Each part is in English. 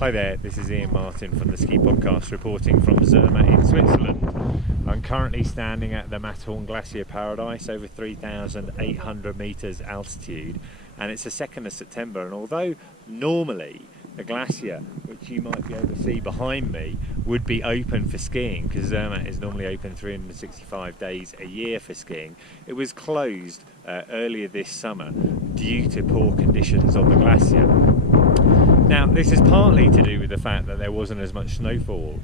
Hi there, this is Ian Martin from the Ski Podcast reporting from Zermatt in Switzerland. I'm currently standing at the Matterhorn Glacier Paradise over 3,800 metres altitude, and it's the 2nd of September, and although normally the glacier, which you might be able to see behind me, would be open for skiing because Zermatt is normally open 365 days a year for skiing, it was closed earlier this summer due to poor conditions on the glacier. Now, this is partly to do with the fact that there wasn't as much snowfall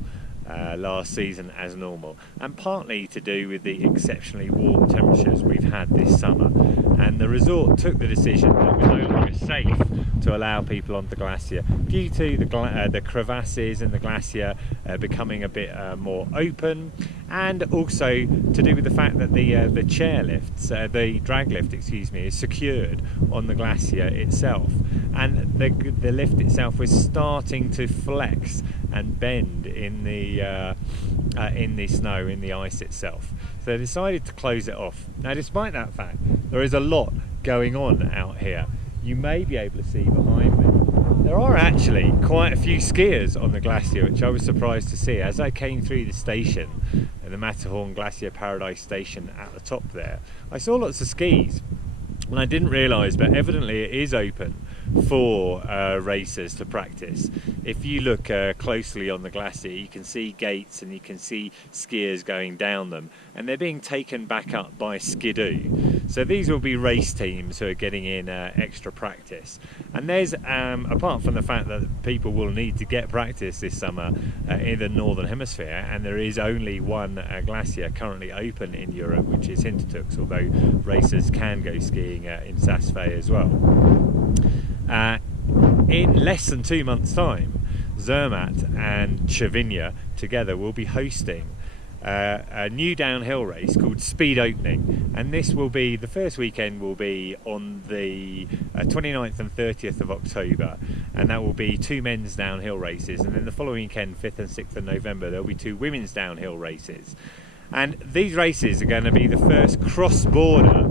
last season as normal, and partly to do with the exceptionally warm temperatures we've had this summer. And the resort took the decision that it was no longer safe to allow people on the glacier due to the crevasses in the glacier becoming a bit more open, and also to do with the fact that the the drag lift, is secured on the glacier itself, and the lift itself was starting to flex and bend in the snow, in the ice itself. So they decided to close it off. Now, despite that fact, there is a lot going on out here. You may be able to see behind me, there are actually quite a few skiers on the glacier, which I was surprised to see. As I came through the station, the Matterhorn Glacier Paradise station at the top there, I saw lots of skis, and I didn't realise, but evidently it is open for racers to practice. If you look closely on the glacier, you can see gates and you can see skiers going down them, and they're being taken back up by skidoo. So these will be race teams who are getting in extra practice. And there's, apart from the fact that people will need to get practice this summer in the Northern Hemisphere, and there is only one glacier currently open in Europe, which is Hintertux, although racers can go skiing in Saas-Fee as well. In less than 2 months' time, Zermatt and Cervinia together will be hosting a new downhill race called Speed Opening, and this will be, the first weekend will be on the 29th and 30th of October, and that will be 2 men's downhill races, and then the following weekend, 5th and 6th of November, there will be 2 women's downhill races. And these races are going to be the first cross-border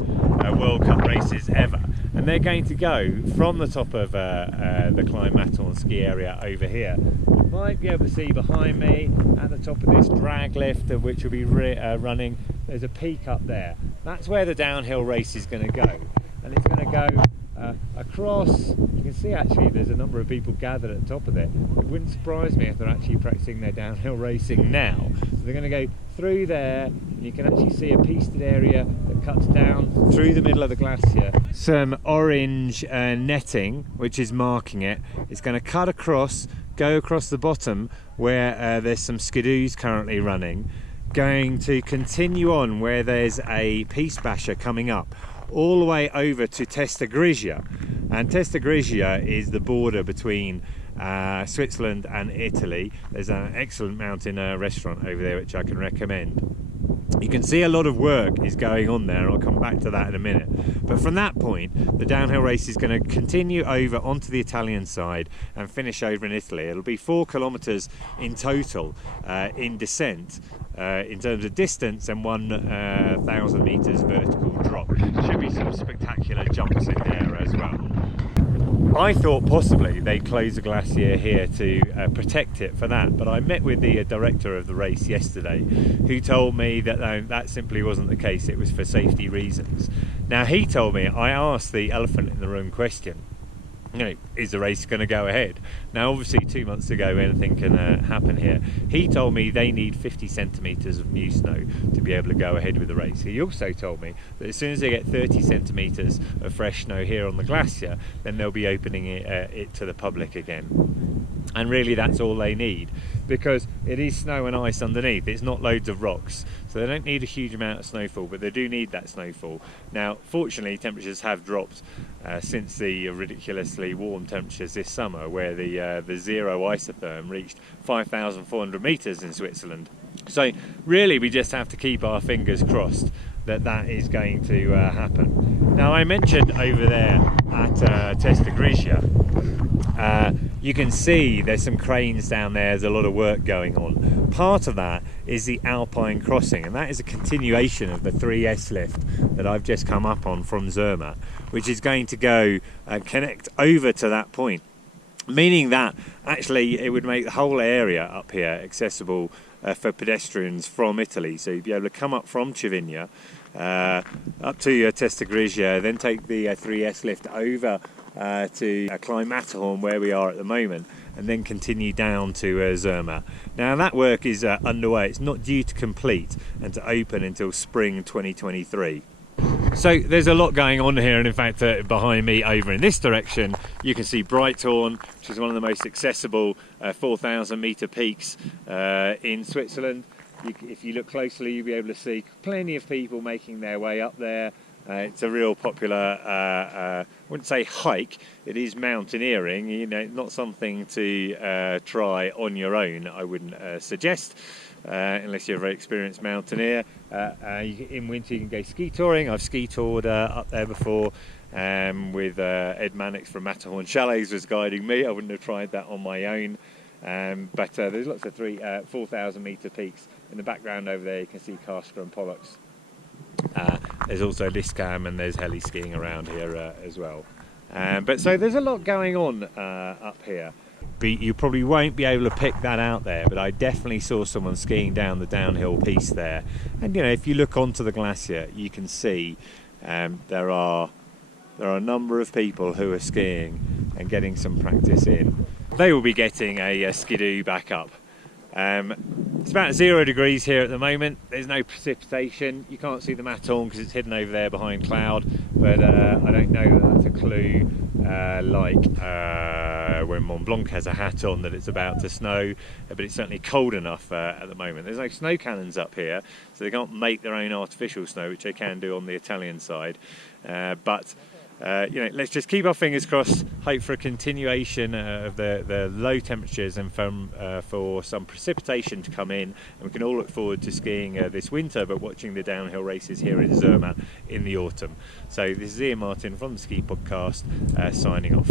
World Cup races ever, and they're going to go from the top of the Climb Matterhorn ski area over here. You might be able to see behind me at the top of this drag lift, which will be running, there's a peak up there. That's where the downhill race is going to go, and it's going to go across. You can see actually there's a number of people gathered at the top of it. It wouldn't surprise me if they're actually practicing their downhill racing now. So they're going to go through there, and you can actually see a pisted area that cuts down through the middle of the glacier. Some orange netting which is marking it. It's going to cut across, go across the bottom where there's some skidoos currently running, going to continue on where there's a piste basher coming up, all the way over to Testa Grigia. And Testa Grigia is the border between Switzerland and Italy. There's an excellent mountain restaurant over there which I can recommend. You can see a lot of work is going on there, and I'll come back to that in a minute. But from that point, the downhill race is going to continue over onto the Italian side and finish over in Italy. It'll be 4 kilometres in total in descent in terms of distance, and 1,000 metres vertical drop. Should be some spectacular jumps in there as well. I thought possibly they'd close the glacier here to protect it for that, but I met with the director of the race yesterday, who told me that that simply wasn't the case. It was for safety reasons. Now, he told me, I asked the elephant in the room question, is the race going to go ahead? Now, obviously 2 months ago anything can happen here. He told me they need 50 centimetres of new snow to be able to go ahead with the race. He also told me that as soon as they get 30 centimetres of fresh snow here on the glacier, then they'll be opening it to the public again. And really that's all they need, because it is snow and ice underneath. It's not loads of rocks, so they don't need a huge amount of snowfall, but they do need that snowfall. Now, fortunately, temperatures have dropped since the ridiculously warm temperatures this summer, where the zero isotherm reached 5,400 metres in Switzerland. So really we just have to keep our fingers crossed that that is going to happen. Now, I mentioned over there at Testa Grigia, you can see there's some cranes down there. There's a lot of work going on. Part of that is the Alpine crossing, and that is a continuation of the 3S lift that I've just come up on from Zermatt, which is going to go connect over to that point. meaning that actually it would make the whole area up here accessible for pedestrians from Italy. So you'd be able to come up from Cervinia up to Testa Grigia, then take the 3S lift over to climb Matterhorn, where we are at the moment, and then continue down to Zermatt. Now that work is underway. It's not due to complete and to open until spring 2023. So there's a lot going on here, and in fact behind me over in this direction you can see Breithorn, which is one of the most accessible 4,000 metre peaks in Switzerland. If you look closely, you'll be able to see plenty of people making their way up there. It's a real popular, I wouldn't say hike, it is mountaineering, you know, not something to try on your own, I wouldn't suggest. Unless you're a very experienced mountaineer. In winter you can go ski touring. I've ski toured up there before with Ed Mannix from Matterhorn Chalets was guiding me. I wouldn't have tried that on my own. But there's lots of 4,000 metre peaks. In the background over there you can see Castor and Pollux. There's also Liscam, and there's heli skiing around here as well. But so there's a lot going on up here. You probably won't be able to pick that out there, but I definitely saw someone skiing down the downhill piece there. And you know, if you look onto the glacier, you can see there are a number of people who are skiing and getting some practice in. They will be getting a skidoo back up. It's about 0 degrees here at the moment. There's no precipitation. You can't see the Matterhorn because it's hidden over there behind cloud, but I don't know that that's a clue when Mont Blanc has a hat on that it's about to snow, but it's certainly cold enough at the moment. There's no snow cannons up here, so they can't make their own artificial snow, which they can do on the Italian side. But you know, let's just keep our fingers crossed, hope for a continuation of the low temperatures and for some precipitation to come in, and we can all look forward to skiing this winter, but watching the downhill races here in Zermatt in the autumn. So this is Ian Martin from the Ski Podcast, signing off.